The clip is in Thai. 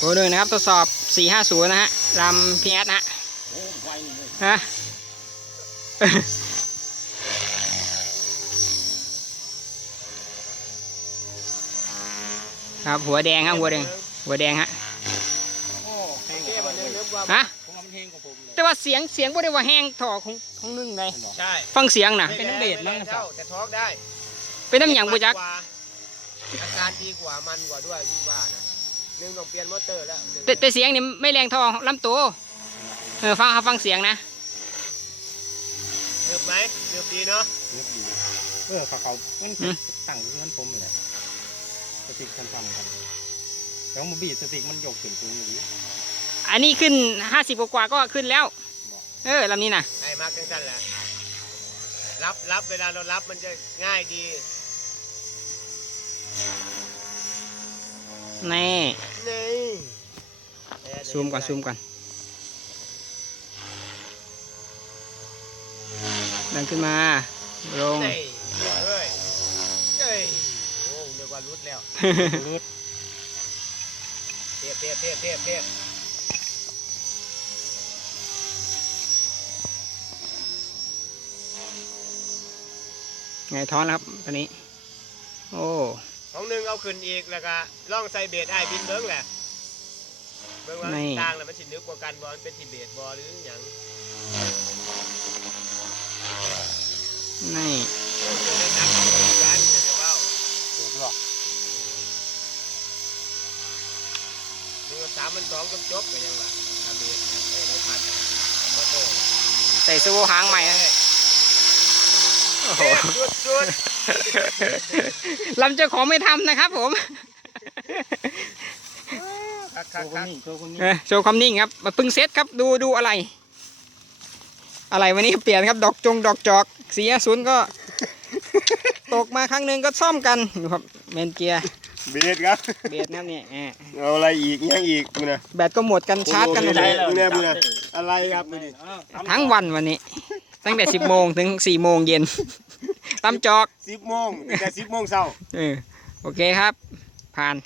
ตัวหนึ่งนะครับตรวสอบสี่ห้าศูนย์นะฮะลำพีเอสนะฮะครับหัวแดงครับหัวแดงหัวแดงฮะฮะแต่ว่าเสียงเสียงบ่ได้ว่าแห้งถอของของนึ่งไงใช่ฟังเสียงนะเป็นน้ำเบือดมั้งครับแต่ทอกได้เป็นน้ำหยางบุจักอาการดีกว่ามันกว่าด้วยพี่ว่านะนึ่งต้องเปลี่ยนมอเตอร์แล้วเป็นเสียงนี่ไม่แรงทองลำตัวเออฟังฟังเสียงนะเหยีบไหมเหยีบดีเนาะเหยีบดีเออฝากเขาเงินตั้งเงินผมเลยสติกันทำกันแล้วมือบีสติกมันยกขึ้งตรงนี้อันนี้ขึ้นห้าสิบกว่าก็ขึ้นแล้ว เออลำนี้นะใช่มากกังกันแหละรับรับเวลาเรารับมันจะง่ายดีนีู่มก่อนซูมก่อนดังขึ้นมา ลงไงท้อนครับตอนนี้ โอ้ ของหนึ่งเอาขึ้นอีกแล้วก็ล่องใส่เบียดไอ้พินเบิ้งแหละบื่าต่างแล้มันสินึกกว่กันบอเป็นทิเบตบอหรือหยังไม่การเดี๋ยวเล่าเดี๋ยวเล่าสามมันสองกบจกันยังวะทิเบตเาพัดมาโตใส่สู้หางใหม่ลำเจ้าของไม่ทำนะครับผมโชว์ความนิ่งครับมาพึ่งเซตครับดูดูอะไร อะไรวันนี้เปลี่ยนครับ ดอกจงดอกจอก เสียศูนย์ก็ตกมาครั้งหนึ่งก็ซ่อมกันดูครับเมนเกียเบียดครับเบียดนั่เนี่เอาอะไรอีกยังอีกเนี่ยแบตก็หมดกันชาร์จกันเลยเอะไรครับทั้งวันวันนี้ ตั้งแต่สิบโมงถึงสี่โมงเย็นตั้มจอกสิบโมงแต่สิบโมงเช้าโอเคครับ ผ่าน